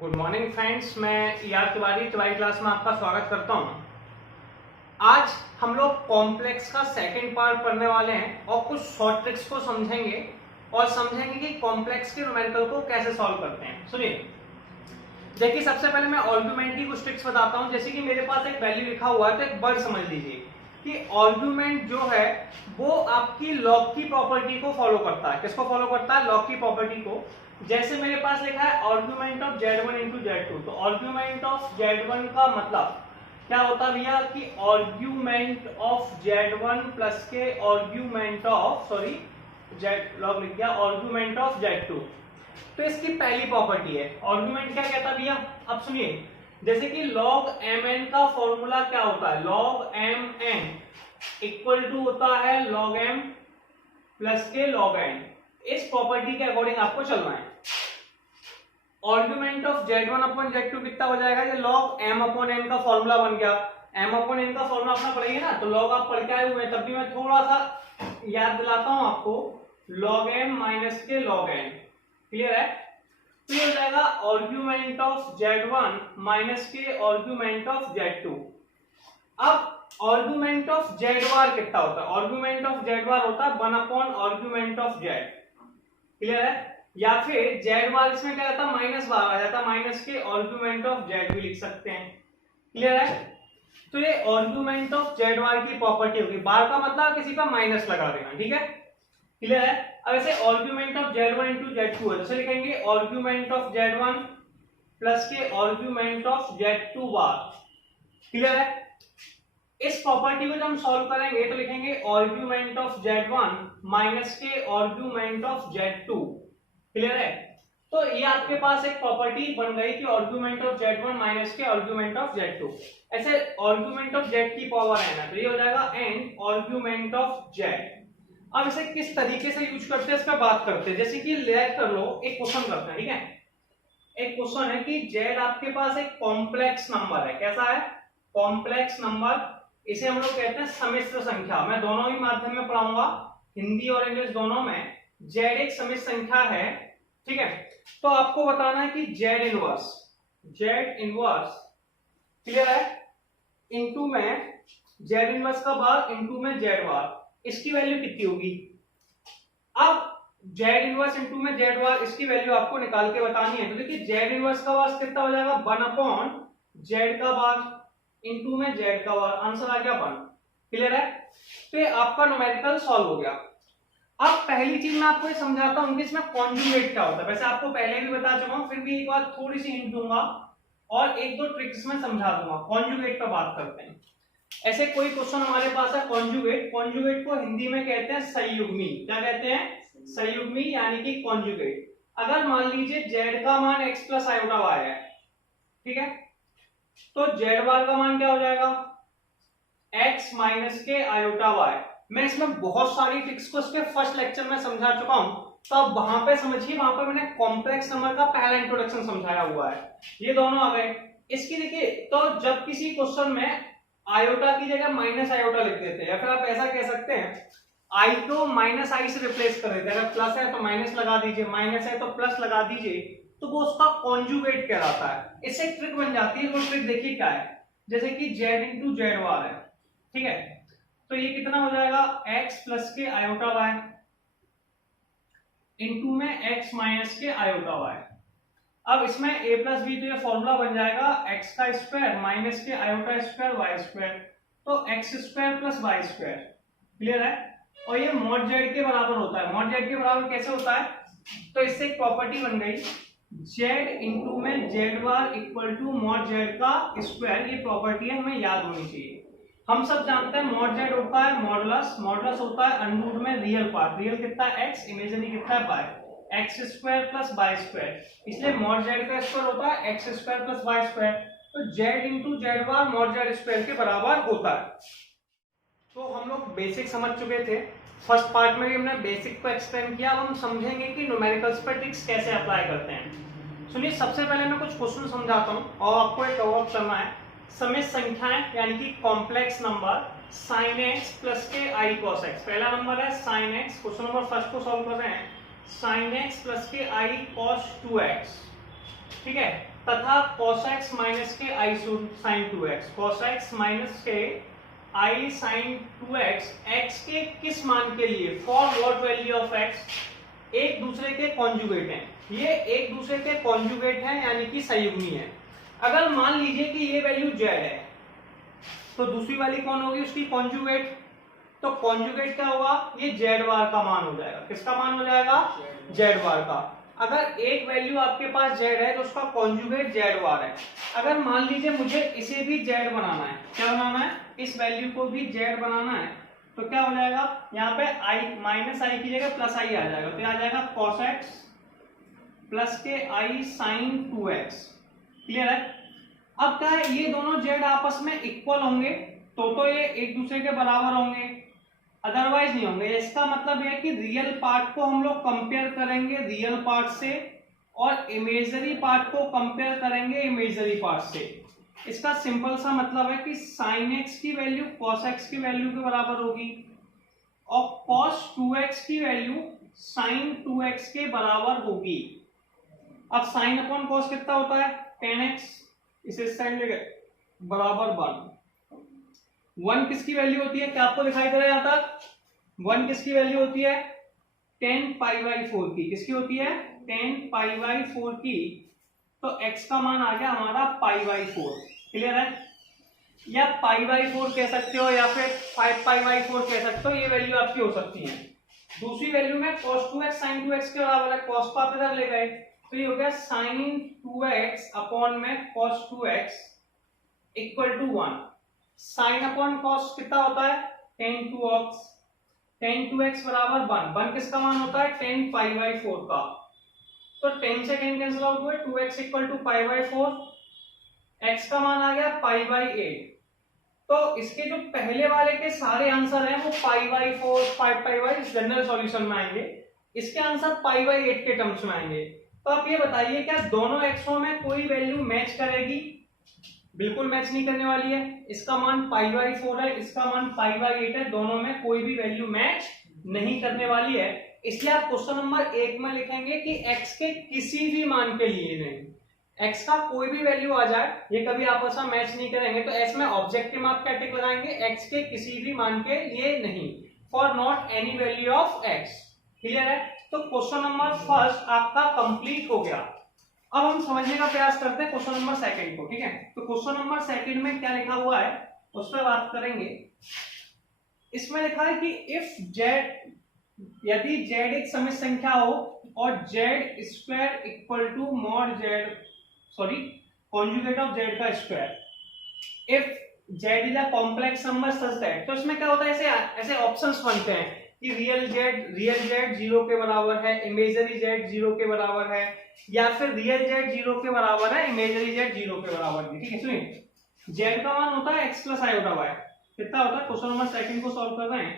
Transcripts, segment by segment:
Good morning friends, मैं ER Tiwari Tiwari class में आपका स्वागत करता हूं। आज हम लोग कॉम्प्लेक्स का सेकंड पार्ट पढ़ने वाले हैं और कुछ शॉर्ट ट्रिक्स को समझेंगे और समझेंगे कि कॉम्प्लेक्स के न्यूमेरिकल को कैसे सॉल्व करते हैं। सुनिए, देखिए सबसे पहले मैं आर्गुमेंट की कुछ ट्रिक्स बताता हूं। जैसे कि मेरे पास एक वैल्यू लिखा हुआ है तो एक वर्ड समझ लीजिए कि आर्गुमेंट जो है वो आपकी लॉग की प्रॉपर्टी को फॉलो करता है। किसको फॉलो करता है? लॉग की प्रॉपर्टी को। जैसे मेरे पास लिखा है argument of Z1 into Z2, तो आर्गुमेंट ऑफ Z1 का मतलब क्या होता है भैया कि आर्गुमेंट ऑफ Z1 प्लस के आर्गुमेंट ऑफ लॉग लिख दिया आर्गुमेंट ऑफ Z2। तो इसकी पहली प्रॉपर्टी है। आर्गुमेंट क्या कहता है भैया? अब सुनिए, जैसे कि log mn का फॉर्मूला क्या होता है? log mn इक्वल टू होता है log m प्लस के log n। इस प्रॉपर्टी के अकॉर्डिंग आपको चलना है। Argument of Z1 upon Z2 कितना हो जाएगा? ये log m अपॉन n का फॉर्मूला बन गया। m अपॉन n का फॉर्मूला अपना पढ़ेंगे ना, तो log आप पढ़ के आए हुए हैं, तब भी मैं थोड़ा सा याद दिलाता हूं आपको। log m माइनस के log n, क्लियर है? तो ये हो जाएगा आर्गुमेंट ऑफ Z1 माइनस के आर्गुमेंट ऑफ Z2। अब आर्गुमेंट ऑफ Z बार कितना होता है? आर्गुमेंट ऑफ Z बार होता है 1 upon argument of Z, clear है? या फिर Z बार इसमें क्या रहता है? माइनस बार आ जाता है, माइनस के आर्गुमेंट ऑफ Z भी लिख सकते हैं, क्लियर है? तो ये आर्गुमेंट ऑफ Z बार की प्रॉपर्टी होगी। बार का मतलब किसी का माइनस लगा देना, ठीक है, क्लियर है? अब ऐसे argument of Z1 into Z2 है, जैसे लिखेंगे आर्गुमेंट ऑफ Z1 प्लस के argument of Z2 bar, clear है? इस प्रॉपर्टी को जब हम सॉल्व करेंगे तो लिखेंगे आर्गुमेंट ऑफ Z1 माइनस के आर्गुमेंट ऑफ Z2, क्लियर है? तो ये आपके पास एक प्रॉपर्टी बन गई कि आर्गुमेंट ऑफ Z1 माइनस के आर्गुमेंट ऑफ Z2। ऐसे आर्गुमेंट ऑफ Z की पावर n है, तो ये हो जाएगा n आर्गुमेंट ऑफ Z। अब इसे किस तरीके से यूज करते हैं इस पर बात करते हैं। जैसे कि लेट कर लो, एक क्वेश्चन करते हैं, ठीक है? एक क्वेश्चन है कि Z आपके पास एक कॉम्प्लेक्स नंबर है। कैसा है? Complex number. इसे हम लोग कहते हैं सम्मिश्र संख्या। मैं दोनों ही माध्यम में पढ़ाऊंगा, हिंदी और इंग्लिश दोनों में। Z एक सम्मिश्र संख्या है, ठीक है? तो आपको बताना है कि Z इनवर्स, क्लियर है? इनटू में Z इनवर्स का भाग इनटू में Z बार, इसकी वैल्यू कितनी होगी? अब Z इनवर्स इनटू में Z बार, इसकी वैल्यू आपको निकाल के बतानी है। तो देखिए Z इनवर्स का भाग कितना हो जाएगा? 1 अपॉन Z का भाग इनटू में Z का भाग, आंसर आ गया 1, क्लियर है? तो ये आपका न्यूमेरिकल सॉल्व हो गया। अब पहली चीज मैं आपको ये समझाता हूं कि इसमें कॉन्जुगेट क्या होता है। वैसे आपको पहले भी बता चुका हूं, फिर भी एक बार थोड़ी सी हिंट दूंगा और एक दो ट्रिक्स में समझा दूंगा। कॉन्जुगेट पर बात करते हैं। ऐसे कोई क्वेश्चन हमारे पास है कॉन्जुगेट। कॉन्जुगेट को हिंदी में कहते हैं संयुग्मी। क्या कहते हैं? संयुग्मी, यानी कि कॉन्जुगेट। अगर मान लीजिए Z का मान x प्लस आयोटा y है, ठीक है, तो Z बार का मान क्या हो जाएगा? x माइनस के आयोटा y। मैं इसमें बहुत सारी ट्रिक्स को इसके फर्स्ट लेक्चर में समझा चुका हूं, तो अब वहां पे समझिए, वहां पे मैंने कॉम्प्लेक्स नंबर का पहला इंट्रोडक्शन समझाया हुआ है। ये दोनों आ गए। इसकी देखिए, तो जब किसी क्वेश्चन में आयोटा की जगह माइनस आयोटा लिख देते हैं, या फिर आप ऐसा कह सकते हैं आई को माइनस आई से रिप्लेस कर देते हैं। अगर प्लस है तो माइनस लगा दीजिए, माइनस है तो प्लस लगा दीजिए, तो वो उसका कॉन्जुगेट कहलाता है। इससे एक ट्रिक बन जाती है। वो ट्रिक देखिए क्या है। जैसे कि Z इंटू Z बार है, ठीक है, तो ये कितना हो जाएगा? x प्लस के आयोटा y इंटू में x माइनस के आयोटा y। अब इसमें a प्लस बी, तो ये फॉर्मूला बन जाएगा x का स्क्वायर माइनस के आयोटा स्क्वायर y स्क्वायर, तो x square plus y square, clear है? और ये मॉड z के बराबर होता है। मॉड z के बराबर कैसे होता है? तो इससे एक प्रॉपर्टी बन गई z इंटू में Z bar equal to mod z का स्क्वायर। ये प्रॉपर्टी है, हमें याद होनी चाहिए। हम सब जानते हैं मॉड z होता है मॉडुलस, मॉडुलस होता है अंडर में रियल पार्ट। रियल कितना है? x, इमेजिनरी कितना है? y, x square plus y square. इसलिए मॉड z का स्क्वायर होता है x square plus y square. तो z इंटू Z बार मॉड z स्क्वायर के बराबर होता है। तो हम लोग बेसिक समझ चुके थे। फर्स्ट पार्ट में भी हमने बेसिक को एक्सप्लेन किया। अब हम समझेंगे कि न्यूमेरिकल्स पर ट्रिक्स कैसे अप्लाई करते हैं। सुनिए, सबसे पहले मैं कुछ क्वेश्चन समझाता हूं और आपको एक कवर अप करना है। सम्मिश्र संख्याएं यानी कि complex number sin x plus के i cos x। पहला नंबर है sin x, question number first को सॉल्व कर रहे हैं। sin x प्लस के i cos 2x, ठीक है? तथा cos x माइनस के i sin 2x, cos x minus के i sin 2x, x के किस मान के लिए, for what value of x, एक दूसरे के कॉन्जुगेट हैं, ये एक दूसरे के कॉन्जुगेट हैं यानी कि संयुग्मी है। अगर मान लीजिए कि ये वैल्यू z है तो दूसरी वाली कौन होगी, उसकी कॉन्जुगेट, तो कॉन्जुगेट क्या होगा, ये z बार का मान हो जाएगा, किसका मान हो जाएगा, z बार का। अगर एक वैल्यू आपके पास z है तो उसका कॉन्जुगेट z बार है। अगर मान लीजिए मुझे इसे भी z बनाना है, क्या बनाना है, इस वैल्यू को भी z बनाना है, तो क्या हो जाएगा, यहाँ पे i माइनस आई की जगह प्लस आई आ जाएगा, तो आ जाएगा cos x प्लस के i sin 2x। क्लियर है। अब क्या है, ये दोनों z आपस में इक्वल होंगे तो ये एक दूसरे के बराबर होंगे, अदरवाइज नहीं होंगे। इसका मतलब है कि रियल पार्ट को हम लोग कंपेयर करेंगे रियल पार्ट से और इमेजरी पार्ट को कंपेयर करेंगे इमेजरी पार्ट से। इसका सिंपल सा मतलब है कि sin x की वैल्यू cos x की वैल्यू के बराबर होगी और cos 2x की वैल्यू sin 2x के बराबर होगी। अब sin अपॉन cos कितना होता है, tan x, इसे साइन लेंगे बराबर 1 किसकी वैल्यू होती है, क्या आपको दिखाई दे रहा है यहाँ तक, 1 किसकी वैल्यू होती है, tan π/4 की, किसकी होती है, tan π/4 की, तो x का मान आ गया हमारा π/4। क्लियर है, या π/4 कह सकते हो या फिर 5π/4 कह सकते हो, ये वैल्यू आपकी हो सकती है। दूसरी वैल्यू में cos 2x sin 2x के बराबर है, cos को आप इधर ले गए तो ये हो गया sin 2x अपॉन में cos 2x equal to 1। sin upon cos कितना होता है, tan 2x, tan 2x बराबर 1 किसका मान होता है, tan π/4 का, तो 10 से 10 कैंसिल आउट हुए, 2x इक्वल टू π/4, x का मान आ गया π/8। तो इसके जो पहले वाले के सारे आंसर हैं वो π/4 5π जनरल सॉल्यूशन में आएंगे, इसके आंसर π/8 के टर्म्स में आएंगे। तो आप ये बताइए क्या दोनों एक्सों में कोई वैल्यू मैच करेगी, बिल्कुल मैच नहीं करने वाली है। इसका मान π/4 है, इसका मान π/8 है, दोनों में कोई भी वैल्यू मैच नहीं करने वाली है। इसलिए आप क्वेश्चन नंबर 1 में लिखेंगे कि x के किसी भी मान के लिए नहीं, x का कोई भी वैल्यू आ जाए ये कभी आपस में मैच नहीं करेंगे, तो ऐसे में ऑब्जेक्टिव आप क्या टिक लगाएंगे, x के किसी भी मान के लिए नहीं, for not any value of x। Clear है, तो क्वेश्चन नंबर फर्स्ट आपका कंप्लीट हो गया। अब हम समझने का प्रयास करते हैं क्वेश्चन नंबर सेकंड को। ठीक है, तो क्वेश्चन नंबर सेकंड में क्या लिखा हुआ है उस पर बात करेंगे। इसमें लिखा है कि इफ z, यदि z एक समित संख्या हो और z square equal to mod z, sorry conjugate of z का square, if z is a complex number such that, तो इसमें क्या होता है, ऐसे ऑप्शंस बनते हैं कि रियल z 0 के बराबर है, इमेजरी z 0 के बराबर है, या फिर रियल z 0 के बराबर है, इमेजरी z 0 के बराबर है। ठीक है, सुनिए, z का मान होता है x प्लस आयोटा y, कितना होता है, क्वेश्चन नंबर सेकंड को सॉल्व कर रहे हैं,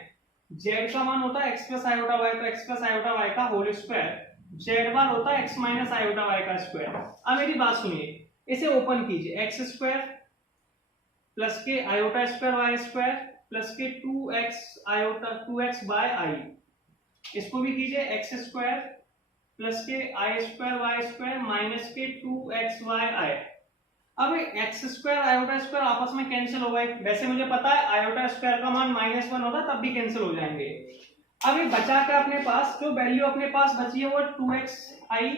z का मान होता है x प्लस आयोटा y, तो x प्लस आयोटा y का होल स्क्वायर, z बार होता है x माइनस आयोटा y का स्क्वायर। अब मेरी बात सुनिए, इसे ओपन कीजिए, x स्क्वायर प्लस के iota square y square plus के 2x iota 2x bye i, इसको भी कीजिए x स्क्वायर प्लस के i square y square minus के 2xy। अब x स्क्वायर आयोटा स्क्वायर आपस में कैंसिल हो गए, वैसे मुझे पता है आयोटा स्क्वायर का मान -1 होता तब भी कैंसिल हो जाएंगे। अब ये बचा के अपने पास जो वैल्यू अपने पास बची है वो 2xi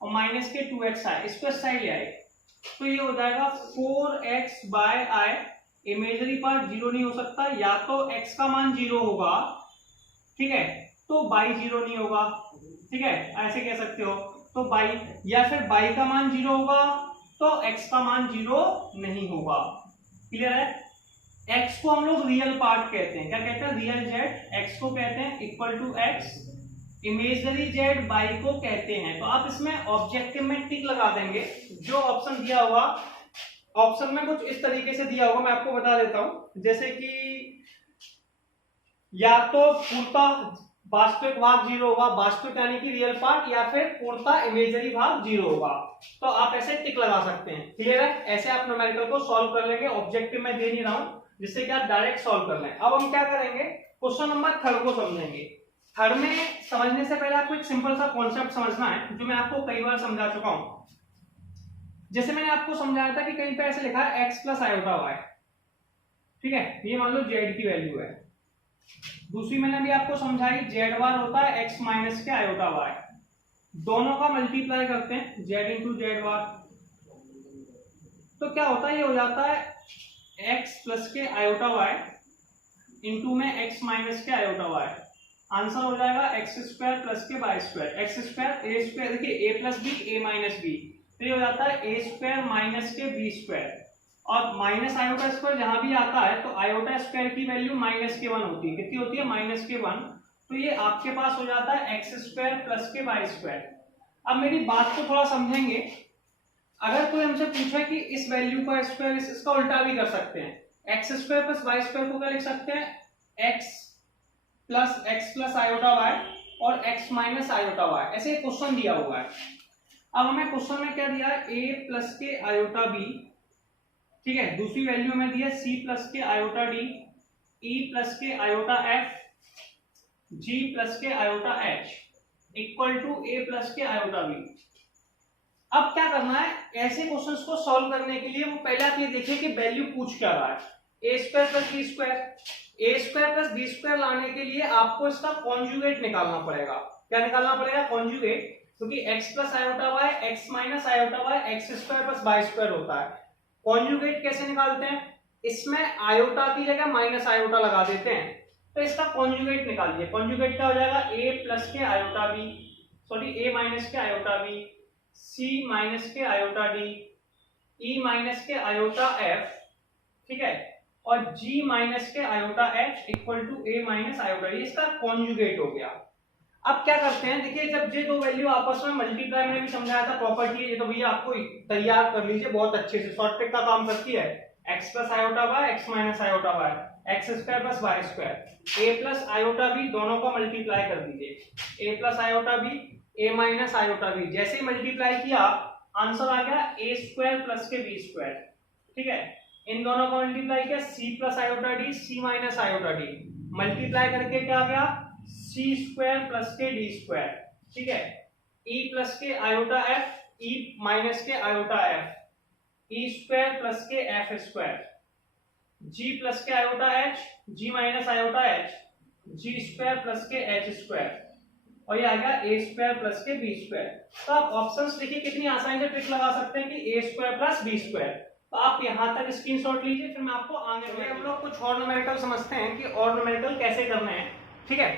और माइनस के 2xi, इसको इस साइड ले आए तो ये हो जाएगा 4x bye i, imagery part 0 नहीं हो सकता, या तो x का मान 0 होगा, ठीक है, तो y 0 नहीं होगा, ठीक है, ऐसे कह सकते हो, तो y, या फिर y का मान 0 होगा तो x का मान 0 नहीं होगा। क्लियर है, x को हम लोग रियल पार्ट कहते हैं, क्या कहते हैं, रियल z x को कहते हैं equal to x, imaginary z y को कहते हैं। तो आप इसमें ऑब्जेक्टिव में टिक लगा देंगे, जो ऑप्शन दिया होगा, ऑप्शन में कुछ इस तरीके से दिया होगा, मैं आपको बता देता हूं, जैसे कि या तो पूर्णतः वास्तविक भाग 0 होगा, वास्तविक यानी कि रियल पार्ट, या फिर पूर्णतः इमेजरी भाग 0 होगा, तो आप ऐसे टिक लगा सकते हैं। क्लियर है, ऐसे आप न्यूमेरिकल को सॉल्व कर लेंगे, ऑब्जेक्टिव में दे नहीं रहा हूं जिससे कि आप डायरेक्ट सॉल्व कर लें। अब हम क्या करेंगे, क्वेश्चन नंबर 3 को समझेंगे। 3 में समझने से पहले आपको एक सिंपल सा कॉन्सेप्ट समझना है जो मैं आपको कई बार समझा चुका हूं। जैसे मैंने आपको समझाया था कि कहीं पे ऐसे लिखा है x प्लस आयोटा वाई, ठीक है, ये मान लो z की वैल्यू है। दूसरी मैंने भी आपको समझाई z बार होता है x माइनस के आयोटा वाई, दोनों का मल्टीप्लाई करते हैं z इंटू जेड बार, तो क्या होता है, ये हो जाता है x प्लस के आयोटा वाई इंटू में x माइनस के आयोटा वाई, आंसर हो जाएगा एक्स स्क्वायर प्लस के y square, x square a square, देखिए a plus b a minus b, तो ये हो जाता है ए स्क्वायर माइनस के बी स्क्वायर, और माइनस आयोटा स्क्वायर जहां भी आता है तो आयोटा स्क्वायर की वैल्यू माइनस के 1 होती है, कितनी होती है, माइनस के 1, तो ये आपके पास हो जाता है एक्स स्क्वायर प्लस के वाई स्क्वायर। अब मेरी बात को थोड़ा समझेंगे, अगर कोई हमसे पूछे कि इस वैल्यू का स्क्वायर, इसका उल्टा भी कर सकते हैं, x square plus y square को क्या लिख सकते हैं, एक्स प्लस आयोटा वाई और एक्स माइनस आयोटा वाई, ऐसे क्वेश्चन दिया हुआ है। अब हमें क्वेश्चन में क्या दिया है, ए प्लस के आयोटा बी, ठीक है, दूसरी वैल्यू में दिया सी प्लस के आयोटा डी, ई प्लस के आयोटा एफ, जी प्लस के iota h equal to a plus के आयोटा बी। अब क्या करना है, ऐसे क्वेश्चंस को सॉल्व करने के लिए वो पहले आप ये देखिए कि वैल्यू पूछ क्या रहा है, a square plus B square, a square plus B square लाने के लिए आपको इसका कॉन्जुगेट निकालना पड़ेगा। क्या निकालना पड़ेगा, कॉन्जुगेट, क्योंकि x plus iota y x minus iota y x square plus y square होता है। कॉन्जुगेट कैसे निकालते हैं, इसमें आयोटा की जगह माइनस आयोटा लगा देते हैं, तो इसका कॉन्जुगेट निकालिए। कॉन्जुगेट क्या हो जाएगा, a प्लस के iota b, sorry a minus के आयोटा बी, c माइनस के आयोटा डी, e माइनस के आयोटा f, ठीक है, और g माइनस के iota h equal to a minus iota d, इसका कॉन्जुगेट हो गया। अब क्या करते हैं, देखिए जब ये दो वैल्यू आपस में मल्टीप्लाई, मैंने भी समझाया था प्रॉपर्टी, ये तो भैया आपको तैयार कर लीजिए बहुत अच्छे से, शॉर्टकट का काम करती है, x plus iota y x minus iota y x square plus y square, a plus iota b, दोनों का मल्टीप्लाई कर दीजिए, a plus iota b a minus iota b, जैसे ही मल्टीप्लाई किया आंसर आ गया a स्क्वायर प्लस के बी स्क्वायर, ठीक है, इन दोनों का मल्टीप्लाई किया c plus iota d c minus iota d, multiply करके क्या आ गया, c स्क्वायर प्लस के डी स्क्वायर, ठीक है, e प्लस के आयोटा f, e माइनस के iota f, e square plus के f स्क्वायर, g प्लस के iota h, g minus iota h, g square plus के h स्क्वायर, और ये आ गया a स्क्वायर प्लस के b स्क्वायर। तो आप ऑप्शंस देखिए कितनी आसानी से ट्रिक लगा सकते हैं कि a square plus b square, तो आप यहां तक स्क्रीनशॉट लीजिए, फिर मैं आपको आगे हम लोग कुछ और न्यूमेरिकल समझते हैं कि और न्यूमेरिकल कैसे करने हैं, ठीक है।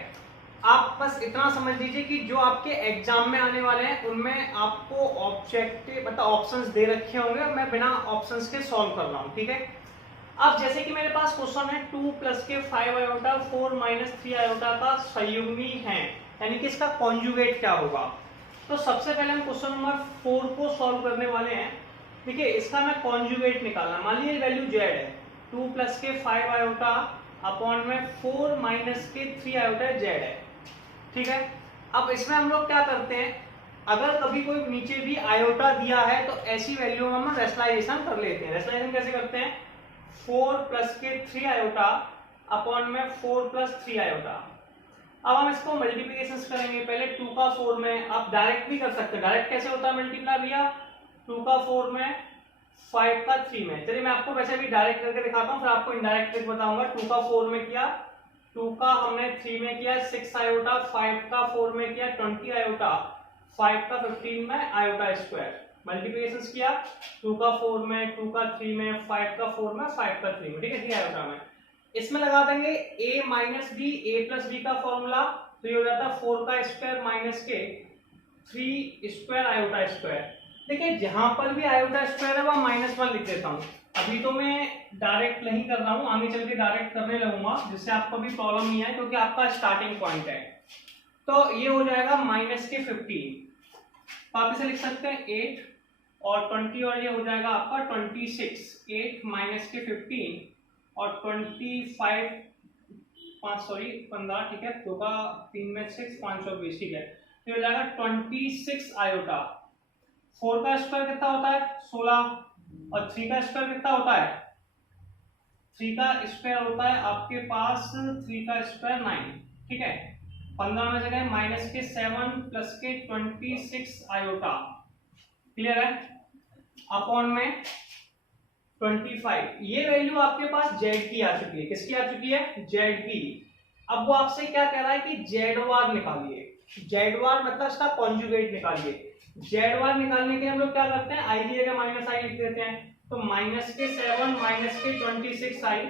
आप बस इतना समझ लीजिए कि जो आपके एग्जाम में आने वाले हैं उनमें आपको ऑब्जेक्टिव मतलब ऑप्शंस दे रखे होंगे, मैं बिना ऑप्शंस के सॉल्व कर रहा हूं, ठीक है। अब जैसे कि मेरे पास क्वेश्चन है 2 प्लस के 5 आयोटा 4 माइनस 3 आयोटा का संयुग्मी है, यानी कि इसका कॉन्जुगेट क्या होगा। तो सबसे पहले हम क्वेश्चन नंबर 4 को सॉल्व करने वाले हैं। देखिए इसका मैं कॉन्जुगेट निकालना, मान लीजिए वैल्यू z है, 2 प्लस के 5 आयोटा अपॉन में 4 माइनस के 3 आयोटा z है, ठीक है। अब इसमें हम लोग क्या करते हैं, अगर कभी कोई नीचे भी आयोटा दिया है तो ऐसी वैल्यू में हम रेशनलाइजेशन कर लेते हैं। रेशनलाइजेशन कैसे करते हैं, 4 प्लस के 3 आयोटा अपॉन में 4 प्लस 3 आयोटा। अब हम इसको मल्टीप्लिकेशन करेंगे, पहले 2 का 4 में, आप डायरेक्ट भी कर सकते हैं। डायरेक्ट कैसे होता है मल्टीप्लाई भैया, 2 का 4 में 5 का 3 में। चलिए मैं आपको वैसे भी डायरेक्ट करके दिखाता हूँ, फिर आपको इनडायरेक्ट ट्रिक बताऊंगा। 2 का 4 में किया, 2 का हमने 3 में किया 6 आयोटा, 5 का 4 में किया 20 आयोटा, 5 का 15 में आयोटा स्क्वायर। मल्टीप्लिकेशन किया 2 का 4 में, 2 का 3 में, 5 का 4 में, 5 का 3 में, ठीक है, 3 आयोटा में। इसमें लगा देंगे a minus b, a plus b का फॉर्मूला, तो ये हो जाता है 4 का स्क्वायर माइनस के 3 स्क्वायर आयोटा स्क्वायर। देखिए जहां पर भी आयोटा स्क्वायर है वहां -1 लिख देता हूं। अभी तो मैं डायरेक्ट नहीं कर रहा हूं, आगे चल के डायरेक्ट करने लगूंगा, जिससे आपको भी प्रॉब्लम नहीं है, क्योंकि आपका स्टार्टिंग पॉइंट है। तो ये हो जाएगा माइनस के 15, तो आप इसे लिख सकते हैं 8 और 20, और ये हो जाएगा आपका 26। 8 माइनस के 15 और 25 15, ठीक है, 2 का 3 में 6, 520, ठीक है, तो हो जाएगा 26 आयोटा। 4 का स्क्वायर कितना होता है 16, और 3 का स्क्वायर कितना होता है, 3 का स्क्वायर होता है आपके पास 3 का स्क्वायर 9, ठीक है। 15 में जगह माइनस के 7 प्लस के 26 आयोटा, क्लियर है। अपॉन में 25। ये वैल्यू आपके पास जेड की आ चुकी है। किसकी आ चुकी है? जेड की। अब वो आपसे क्या कह रहा है कि जेड वार निकालिए। जेड वार मतलब इसका कॉन्जुगेट निकालिए। जेड वार निकालने के लिए हम लोग क्या करते हैं, आई की जगह माइनस आई लिख देते हैं। तो -7 -26 आई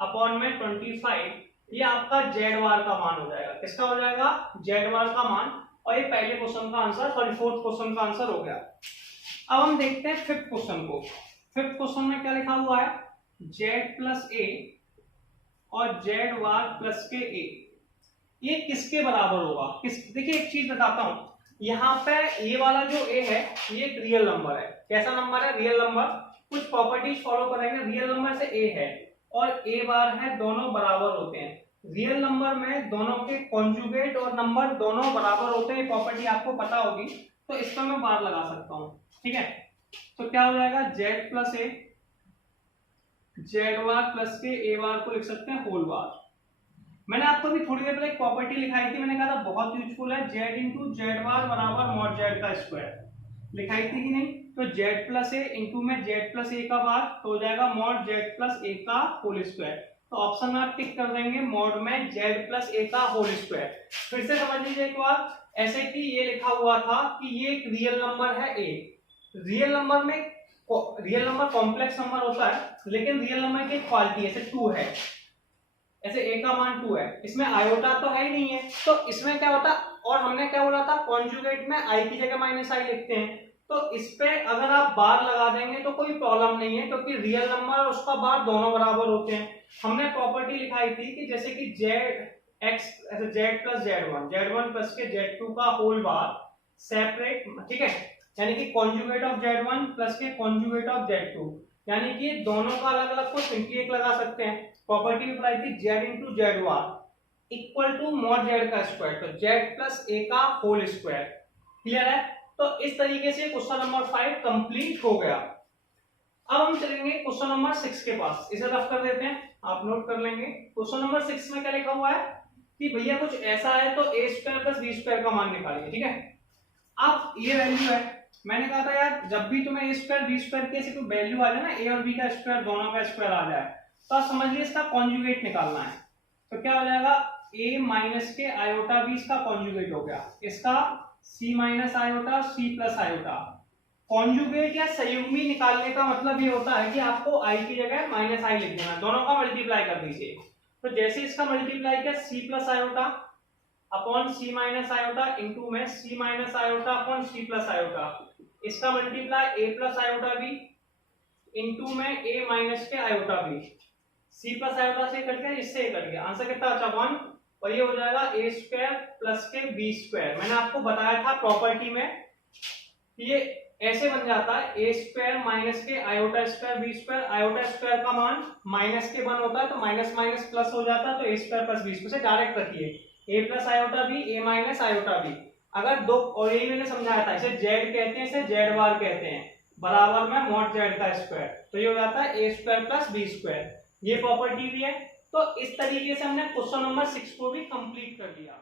अपॉन में 25, ये आपका जेड वार का मान हो जाएगा। किसका हो जाएगा? जेड वार का मान। और ये पहले क्वेश्चन का आंसर, सॉरी फोर्थ क्वेश्चन का आंसर हो गया। अब हम देखते हैं फिफ्थ क्वेश्चन को। फिफ्थ क्वेश्चन में क्या लिखा हुआ है? जेड प्लस ए और जेड वार प्लस के ए, ये किसके बराबर होगा? देखिए एक चीज बताता हूं, यहाँ पे ये वाला जो ए है ये एक रियल नंबर है। कैसा नंबर है? Real number. कुछ प्रॉपर्टीज फॉलो करेंगे। रियल नंबर से ए है और ए बार है, दोनों बराबर होते हैं। रियल नंबर में दोनों के कॉन्जुगेट और नंबर दोनों बराबर होते हैं, प्रॉपर्टी आपको पता होगी, तो इस पर मैं बार लगा सकता हूं। ठीक है, तो क्या हो जाएगा? जेड प्लस ए, जेड वार प्लस के ए वार को लिख सकते हैं होल वार। मैंने आपको भी थोड़ी देर पहले एक प्रॉपर्टी लिखाई थी, मैंने कहा था बहुत यूजफुल है, जेड इंटू जेड वार बराबर मॉड जेड का स्क्वायर। लिखाई थी कि नहीं? तो जेड प्लस ए इंटू में जेड प्लस ए का बार तो हो जाएगा मॉड जेड प्लस ए का होल स्क्वायर। तो ऑप्शन में आप टिक कर देंगे मॉड में जेड प्लस ए का होल स्क्वायर। फिर से समझ लीजिए एक बार, ऐसे कि ये लिखा हुआ था कि ये एक रियल नंबर है ए। रियल नंबर में, रियल नंबर कॉम्प्लेक्स नंबर होता है, लेकिन रियल नंबर की क्वालिटी ऐसे 2 है, ऐसे ए का मान 2 है, इसमें आयोटा तो है ही नहीं है, तो इसमें क्या होता? और हमने क्या बोला था? कॉन्जुगेट में आई की जगह माइनस आई लिखते हैं। तो इस पे अगर आप बार लगा देंगे तो कोई प्रॉब्लम नहीं है, क्योंकि रियल नंबर और उसका बार दोनों बराबर होते हैं। हमने प्रॉपर्टी लिखाई थी कि जैसे कि जेड एक्स, ऐसे Z plus Z one plus के जेड टू का होल बार सेपरेट, ठीक है, यानी कि conjugate of Z one plus के कॉन्जुगेट ऑफ जेड टू, यानी कि दोनों का अलग अलग को सिंपली एक लगा सकते हैं। प्रॉपर्टी बताई थी z into z bar equal to mod z का स्क्वायर, तो जेड प्लस ए का होल स्क्वायर। क्लियर है? तो इस तरीके से क्वेश्चन नंबर 5 कंप्लीट हो गया। अब हम चलेंगे क्वेश्चन नंबर 6 के पास। इसे रफ कर देते हैं, आप नोट कर लेंगे। क्वेश्चन नंबर 6 में क्या लिखा हुआ है कि भैया कुछ ऐसा है तो ए स्क्वायर प्लस बी स्क्वायर का मान निकालिए। ठीक है, अब ये वैल्यू है, मैंने कहा था यार जब भी तुम्हें ए स्क्वायर बी स्क्वायर की ऐसी कोई वैल्यू आ जाए ना, ए और बी का स्क्वायर दोनों का स्क्वायर आ जाए, तो आप समझिए इसका कॉन्जुगेट निकालना है। तो क्या हो जाएगा? a माइनस के आयोटा बी इसका कॉन्जुगेट हो गया, इसका c minus iota c plus iota. Conjugate या संयुग्मी निकालने का मतलब ये होता है कि आपको i की जगह माइनस आई लिख देना, दोनों का मल्टीप्लाई कर दीजिए। तो जैसे इसका मल्टीप्लाई किया c plus iota upon c minus iota into में c minus iota upon c plus iota, इसका multiply a plus iota B into में a माइनस के iota B, c plus iota से कट गया, इससे कट गया, answer कितना बचा? 1। और ये हो जाएगा a स्क्वायर प्लस के b स्क्वायर। मैंने आपको बताया था प्रॉपर्टी में ये ऐसे बन जाता है, a स्क्वायर माइनस के iota square b square, iota square का मान माइनस के 1 होता है, तो माइनस माइनस प्लस हो जाता है, तो a square plus b square से डायरेक्ट रखिए a plus iota b, a minus iota b। अगर दो, और यही मैंने समझाया था, इसे जेड कहते हैं, इसे जेड वार कहते हैं, बराबर में मॉड जेड का स्क्वायर, तो ये हो जाता है a square plus b square. ये प्रॉपर्टी भी है। तो इस तरीके से हमने क्वेश्चन नंबर 6 को भी कंप्लीट कर दिया।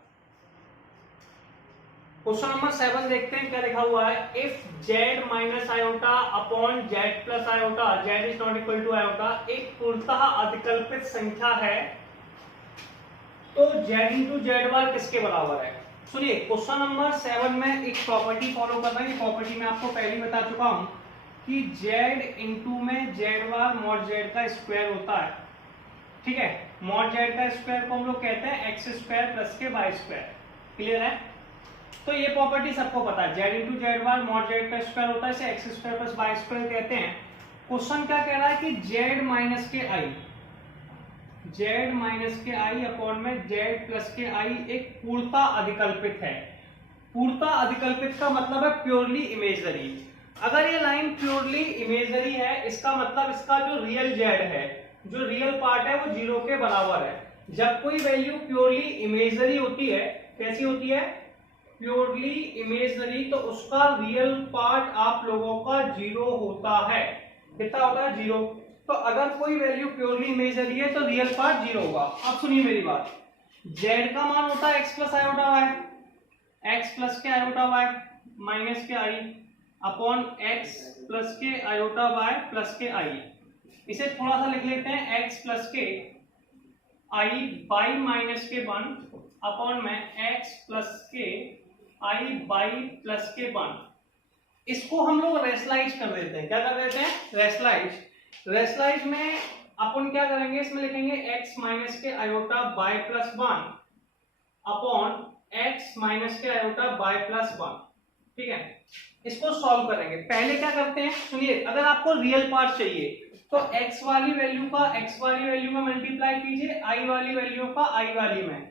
क्वेश्चन नंबर 7 देखते हैं क्या लिखा हुआ है। If z minus iota upon z plus iota, z is not equal to iota, एक पूर्णतः अधिकल्पित संख्या है, तो z इंटू जेड वार किसके बराबर है? सुनिए, क्वेश्चन नंबर 7 में एक प्रॉपर्टी फॉलो करना है। प्रॉपर्टी में आपको पहले बता चुका हूं कि z इंटू में जेड वार मॉड जेड का स्क्वायर होता है। ठीक है, मॉड जेड का स्क्वायर को हम लोग कहते हैं एक्स स्क्वायर प्लस के वाई स्क्वायर। क्लियर है? तो ये प्रॉपर्टी सबको पता है, z into z bar mod z का स्क्वायर होता है, इसे x square plus y square कहते हैं। क्वेश्चन क्या कह रहा है कि जेड माइनस के आई, जेड माइनस के आई अपॉन में जेड प्लस के आई एक पूर्णतः अधिकल्पित है। पूर्णतः अधिकल्पित का मतलब है प्योरली इमेजरी। अगर ये लाइन प्योरली इमेजरी है, इसका मतलब इसका जो रियल जेड है, जो रियल पार्ट है, वो 0 के बराबर है। जब कोई वैल्यू प्योरली इमेजरी होती है, कैसी होती है? प्योरली इमेजरी, तो उसका रियल पार्ट आप लोगों का 0 होता है। कितना होता है? 0। तो अगर कोई वैल्यू प्योरली इमेजरी है तो रियल पार्ट 0 होगा। अब सुनिए मेरी बात, z का मान होता है x plus iota y, x plus के आयोटा वाई माइनस के आई अपॉन एक्स प्लस के आयोटा बाय प्लस के आई। इसे थोड़ा सा लिख लेते हैं, एक्स प्लस के आई बाई माइनस के 1 अपॉन में एक्स प्लस के आई बाई प्लस के 1। इसको हम लोग रेशलाइज कर देते हैं। क्या कर देते हैं? रेशलाइज। रेशलाइज में अपन क्या करेंगे, इसमें लिखेंगे x माइनस के iota y plus 1 upon x minus के आयोटा बाय प्लस 1। ठीक है, इसको सॉल्व करेंगे। पहले क्या करते हैं, सुनिए, अगर आपको रियल पार्ट चाहिए तो x वाली वैल्यू का x वाली वैल्यू में मल्टीप्लाई कीजिए, i वाली वैल्यू का i वाली में।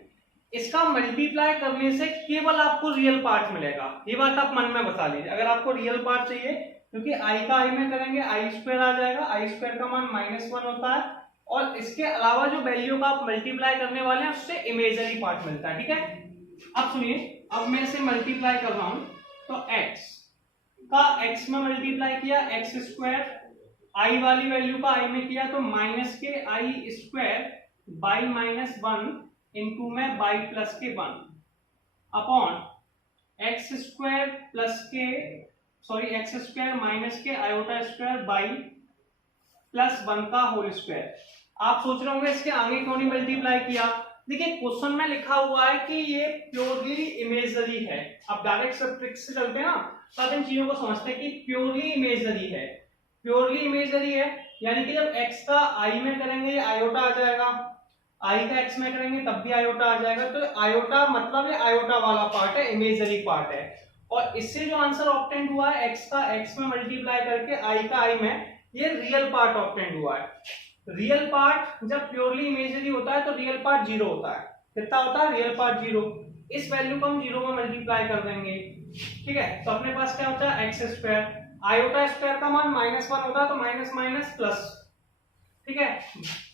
इसका मल्टीप्लाई करने से केवल आपको रियल पार्ट मिलेगा, ये बात आप मन में बता लीजिए। अगर आपको रियल पार्ट चाहिए, क्योंकि i का i में करेंगे i स्क्वायर आ जाएगा, i स्क्वायर का मान -1 होता है, और इसके अलावा जो वैल्यू का आप मल्टीप्लाई करने वाले हैं उससे इमेजरी पार्ट मिलता है। ठीक है, अब सुनिए, अब मैं इसे मल्टीप्लाई कर रहा हूं, तो x का x में मल्टीप्लाई किया, x स्क्वायर, i वाली वैल्यू का i में किया तो माइनस के i स्क्वायर बाई -1 इंटू में बाई प्लस के 1 अपॉन एक्स स्क्वायर प्लस के एक्स स्क्वायर माइनस के आयोटा स्क्वायर बाई प्लस 1 का होल स्क्वायर। आप सोच रहे होंगे इसके आगे क्यों नहीं मल्टीप्लाई किया। देखिए, क्वेश्चन में लिखा हुआ है कि ये प्योरली इमेजरी है। अब डायरेक्ट सब्ट्रैक्ट से चलते हैं ना, तो आप इन चीजों को समझते हैं कि प्योरली इमेजरी है। प्योरली इमेजरी है यानी कि जब x का i में करेंगे ये आयोटा आ जाएगा, i का x में करेंगे तब भी आयोटा आ जाएगा। तो आयोटा मतलब ये आयोटा वाला पार्ट है, इमेजरी पार्ट है। और इससे जो आंसर ऑब्टेंड हुआ है x का x में मल्टीप्लाई करके i का i में, ये रियल पार्ट ऑब्टेंड हुआ है। रियल पार्ट जब प्योरली इमेजरी होता है तो रियल पार्ट 0 होता है। कितना होता है? Real part 0। इस वैल्यू को हम 0 में मल्टीप्लाई कर देंगे। ठीक है, तो अपने पास क्या होता है? एक्स स्क्वायर, आयोटा स्क्वायर का मान -1 होता है तो माइनस माइनस प्लस। ठीक है,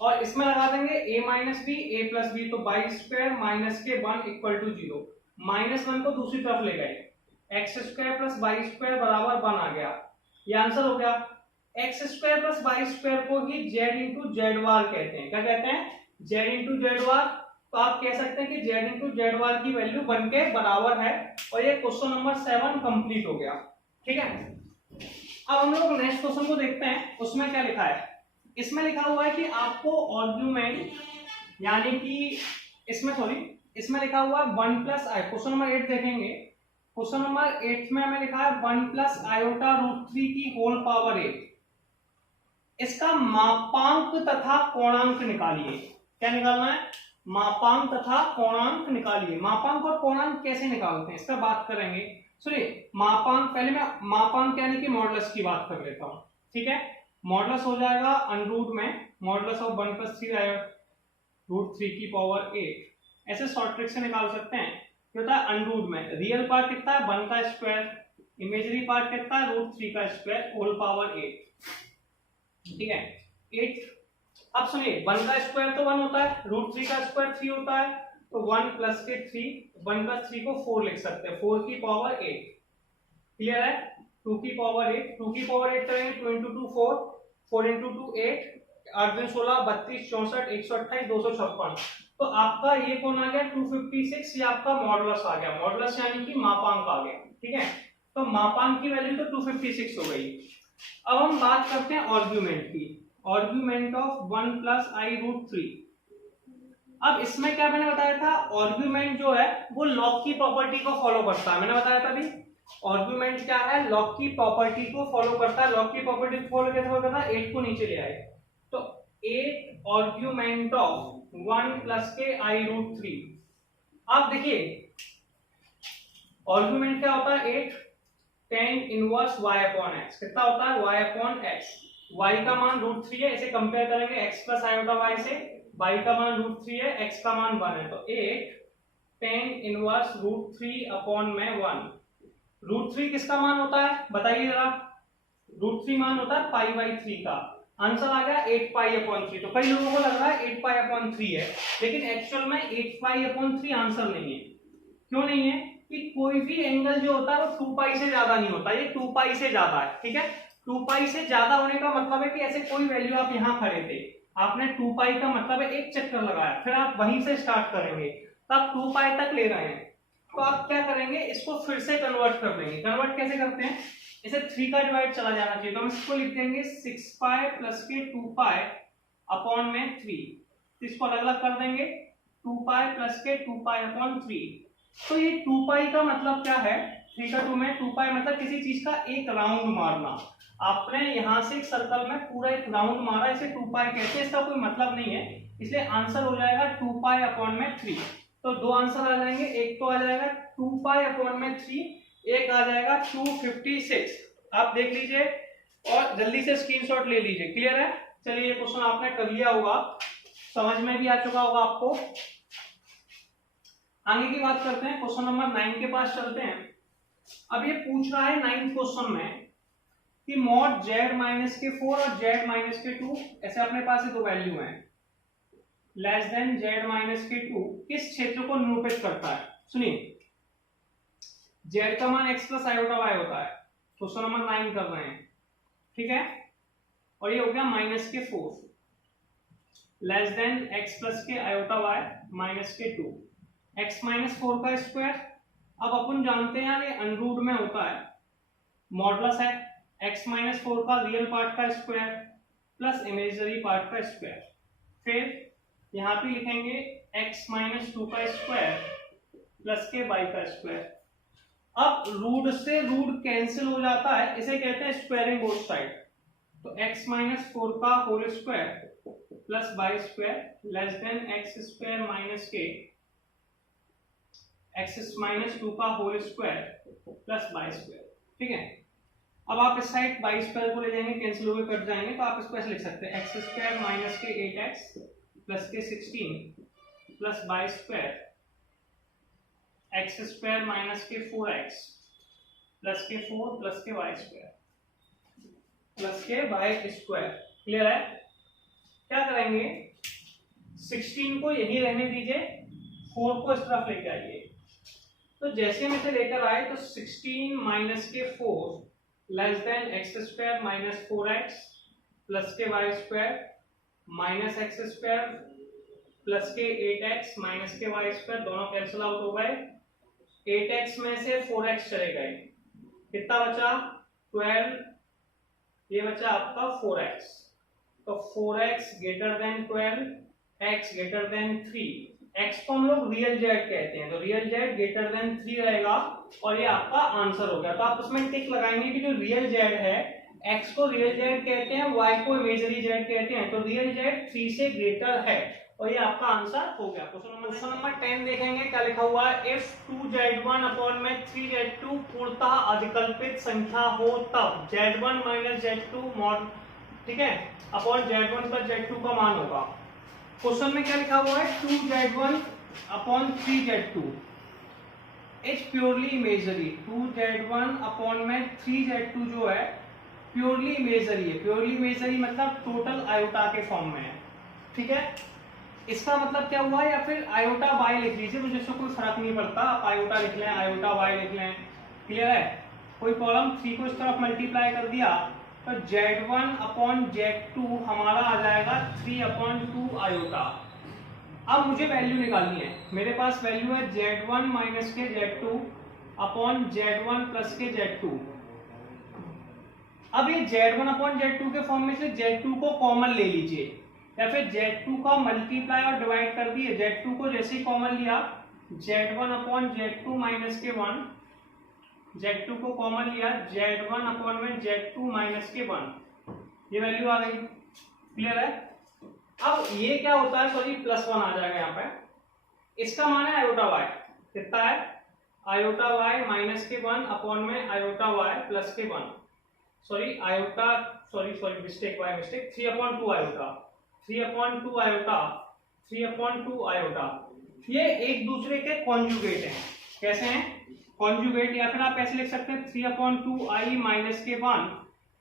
और इसमें लगा देंगे a minus b a plus b, तो बाई स्क्वायर माइनस के 1 इक्वल टू 0। -1 को दूसरी तरफ ले गए, x square plus by square बराबर 1 आ गया। ये आंसर हो गया। X square plus by square को ही z इंटू जेड वार कहते हैं। क्या कहते हैं? z इंटू जेड वार। तो आप कह सकते हैं कि z इंटू जेड वार की वैल्यू 1 के बराबर है। और ये क्वेश्चन नंबर 7 कंप्लीट हो गया। ठीक है, अब हम लोग नेक्स्ट क्वेश्चन को देखते हैं, उसमें क्या लिखा है। इसमें लिखा हुआ है कि आपको आर्गुमेंट यानी कि इसमें लिखा हुआ है 1 प्लस आई। क्वेश्चन नंबर 8 देखेंगे। क्वेश्चन नंबर 8 में हमें लिखा है 1 प्लस आयोटा रूट 3 की होल पावर 8। इसका मापांक तथा कोणांक निकालिए। क्या निकालना है? मापांक तथा कोणांक निकालिए। मापांक और कोणांक कैसे निकालते हैं इसका बात करेंगे। सुनिए, मापांक, पहले मैं मापांक यानी कि मॉडुलस की बात कर लेता हूं। ठीक है, मॉडुलस हो जाएगा अंडरूट में मॉडुलस ऑफ 1 प्लस 3 रूट 3 की पावर 8। ऐसे शॉर्ट ट्रिक से निकाल सकते हैं। क्या होता है? अंडरूट में रियल पार्ट कितना है? 1 का स्क्वायर, इमेजिनरी पार्ट कितना है? रूट 3 का स्क्वायर होल पावर 8। ठीक है, 8। अब सुनिए, 1 का स्क्वायर तो 1 होता है, रूट 3 का स्क्वायर 3 होता है, तो 1 प्लस के 3, 1 प्लस 3 को 4 लिख सकते हैं, 4 की पावर 8। क्लियर है? 2 की पावर 8, 2 की पावर 8 करेंगे, 2 इंटू 2 4, 4 इंटू 2 8, 8 दिन 16, 32, 64, 128, 256। तो आपका ये कौन आ गया? 256। ये आपका मॉडुलस आ गया। मॉडुलस यानी कि मापांक आ गया। ठीक है, तो मापांक की वैल्यू तो 256 हो गई। अब हम बात करते हैं आर्गुमेंट की। Argument of 1 plus i root 3। अब इसमें क्या मैंने बताया था, आर्गुमेंट जो है वो लॉग की प्रॉपर्टी को फॉलो करता है। मैंने बताया था अभी आर्गुमेंट क्या है, लॉग की प्रॉपर्टी को फॉलो करता है। लॉग की प्रॉपर्टी को फॉलो कैसे करता है? 8 को नीचे ले आए तो 8 आर्गुमेंट ऑफ 1 प्लस के आई रूट 3। आप देखिए आर्गुमेंट क्या होता है? 8 tan inverse y upon x। कितना होता है? y upon x। y का मान रूट 3 है, इसे कंपेयर करेंगे x प्लस आयोटा y से। y का मान रूट 3 है, x का मान 1 है, तो 8 tan इनवर्स रूट 3 अपॉन में 1। रूट 3 किसका मान होता है बताइए जरा? रूट 3 मान होता है पाई बाई 3 का। आंसर आ गया 8 पाई अपॉन 3। तो कई लोगों को लग रहा है 8 पाई अपॉन 3 है, लेकिन एक्चुअल में 8 पाई अपॉन 3 आंसर नहीं है। क्यों नहीं है? कि कोई भी एंगल जो होता है वो 2 पाई से ज्यादा नहीं होता, ये 2 पाई से ज्यादा है। ठीक है, 2 पाई से ज्यादा होने का मतलब है कि ऐसे कोई वैल्यू आप यहाँ खड़े थे, आपने 2 पाई का मतलब है एक चक्कर लगाया, फिर आप वहीं से स्टार्ट करेंगे, तो आप 2 पाई तक ले रहे हैं, तो आप क्या करेंगे? इसको फिर से कन्वर्ट कर देंगे। कन्वर्ट कैसे करते हैं? इसे 3 का डिवाइड चला जाना चाहिए, तो हम इसको लिख देंगे 6 पाई प्लस के 2 पाई अपॉन में 3, तो इसको अलग अलग कर देंगे 2 पाई प्लस के 2 पाई अपॉन 3। तो ये 2 पाई का मतलब क्या है, 3 का 2 में 2 पाई मतलब किसी चीज का एक राउंड मारना। आपने यहाँ से एक सर्कल में पूरा एक राउंड मारा, इसे 2 पाई कहते हैं, इसका कोई मतलब नहीं है, इसलिए आंसर हो जाएगा 2 पाई अपॉन में 3। तो दो आंसर आ जाएंगे, एक तो आ जाएगा 2 पाई अपॉन में 3, एक आ जाएगा 256। आप देख लीजिए और जल्दी से स्क्रीनशॉट ले लीजिए। क्लियर है? चलिए ये क्वेश्चन आपने कर लिया होगा, समझ में भी आ चुका होगा आपको। आगे की बात करते हैं, क्वेश्चन नंबर 9 के पास चलते हैं। अब ये पूछ रहा है 9th क्वेश्चन में कि मॉड z माइनस के 4 और z माइनस के 2, ऐसे अपने पास ये दो वैल्यू हैं, लेस देन z माइनस के 2 किस क्षेत्र को निरूपित करता है। सुनिए, z का मान x प्लस आयोटा y होता है, क्वेश्चन नंबर 9 कर रहे हैं, ठीक है, और ये हो गया माइनस के 4 लेस देन x प्लस के आयोटा y माइनस के 2, x माइनस 4 का स्क्वायर। अब अपन जानते हैं ये अंडररूट में होता है, मॉडुलस है x माइनस 4 का रियल पार्ट का स्क्वायर प्लस इमेजिनरी पार्ट का स्क्वायर, फिर यहाँ पे लिखेंगे x माइनस 2 का स्क्वायर प्लस के y का स्क्वायर। अब रूट से रूट कैंसिल हो जाता है, इसे कहते हैं स्क्वायरिंग बोथ साइड। तो x माइनस 4 का whole square plus y square less than x square minus के x माइनस 2 का whole square plus y square, ठीक है। अब आप इस साइड y स्क्वायर को ले जाएंगे, कैंसिल होकर कट जाएंगे, तो आप इसको ऐसे लिख सकते हैं x स्क्वायर माइनस के 8x प्लस के 16 plus y square x square minus के 4x प्लस के 4 प्लस के y स्क्वायर प्लस के y स्क्वायर। क्लियर है? क्या करेंगे, 16 को यही रहने दीजिए, 4 को इस तरफ लेके आइए। तो जैसे हम इसे लेकर आए तो 16 माइनस के 4 less than x square minus 4x plus के y square minus x square plus के 8x माइनस के वाई स्क्वायर, दोनों कैंसिल आउट हो गए। 8x में से 4x चले गए, कितना बचा 12, ये बचा आपका 4x। तो 4x greater than 12, x greater than 3, x को हम लोग रियल जेड कहते हैं, तो रियल जेड ग्रेटर देन 3 रहेगा और ये आपका आंसर हो गया। तो आप उसमें टिक लगाएंगे कि जो रियल जेड है, x को रियल जेड कहते हैं, y को इमेजिनरी जेड कहते हैं, तो रियल जेड 3 से ग्रेटर है और ये आपका आंसर हो गया। क्वेश्चन नंबर 10 देखेंगे, क्या लिखा हुआ है, इफ 2z1 अपॉन में 3z2 पूर्णतः अधिकल्पित संख्या हो तब z1 माइनस z2 मॉड, ठीक है, अपॉन z1 प्लस z2 का मान होगा। क्वेश्चन में क्या लिखा हुआ है, 2z1 upon 3z2 is purely imagery. 2z1 upon में 3z2 जो है प्योरली इमेजरी है। प्योरली इमेजरी मतलब टोटल आयोटा के फॉर्म में है, ठीक है। इसका मतलब क्या हुआ, या फिर आयोटा वाई लिख लीजिए, मुझे इससे कोई फर्क नहीं पड़ता, आप आयोटा लिख लें, आयोटा वाई लिख लें, क्लियर है, कोई प्रॉब्लम। 3 को इस तरफ मल्टीप्लाई कर दिया तो z1 अपॉन z2 हमारा आ जाएगा 3 अपॉन 2 आयोटा। अब मुझे वैल्यू निकालनी है, मेरे पास वैल्यू है z1 माइनस के z2 अपॉन z1 प्लस के z2। अब ये z1 अपॉन z2 के फॉर्म में से z2 को कॉमन ले लीजिए, या फिर z2 का मल्टीप्लाई और डिवाइड कर दिए। z2 को जैसे ही कॉमन लिया, z1 अपॉन z2 माइनस के 1, z2 को कॉमन लिया, z1 अपॉन में z2 माइनस के 1, ये वैल्यू आ गई। क्लियर है? अब ये क्या होता है, सॉरी प्लस 1 आ जाएगा यहाँ पे, इसका मान है आयोटा y, कितना है आयोटा y माइनस के 1 अपॉन में आयोटा y प्लस के 1, sorry iota, sorry mistake, y mistake, 3 upon 2 iota, 3 upon 2 iota, 3 upon 2 iota. ये एक दूसरे के कॉन्जुगेट हैं। कैसे हैं कॉन्जुगेट? या फिर आप ऐसे लिख सकते हैं 3 अपॉन 2 आई माइनस के 1,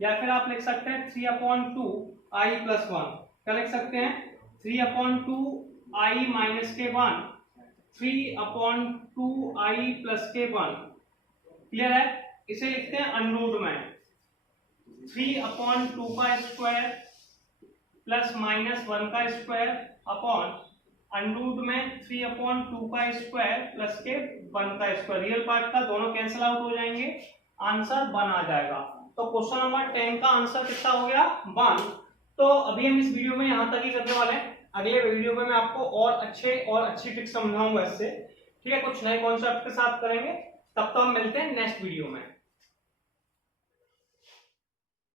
या फिर आप लिख सकते हैं 3 अपॉन 2 आई प्लस 1। क्या लिख सकते हैं, 3 अपॉन 2 आई माइनस के 1, 3 अपॉन 2 आई प्लस के 1। क्लियर है? इसे लिखते हैं अंडरूट में 3 अपॉन 2 का स्क्वायर प्लस माइनस 1 का स्क्वायर अपॉन अंडरूट में 3 अपॉन 2 का स्क्वायर प्लस के 1 का स्क्वायर। रियल पार्ट का दोनों कैंसिल आउट हो जाएंगे, आंसर 1 आ जाएगा। तो क्वेश्चन नंबर 10 का आंसर कितना हो गया 1। तो अभी हम इस वीडियो में यहाँ तक ही करने वाले हैं। अगले वीडियो में मैं आपको और अच्छी ट्रिक समझाऊंगा इससे, ठीक है, कुछ नए कॉन्सेप्ट के साथ करेंगे। तब तो हम मिलते हैं नेक्स्ट वीडियो में।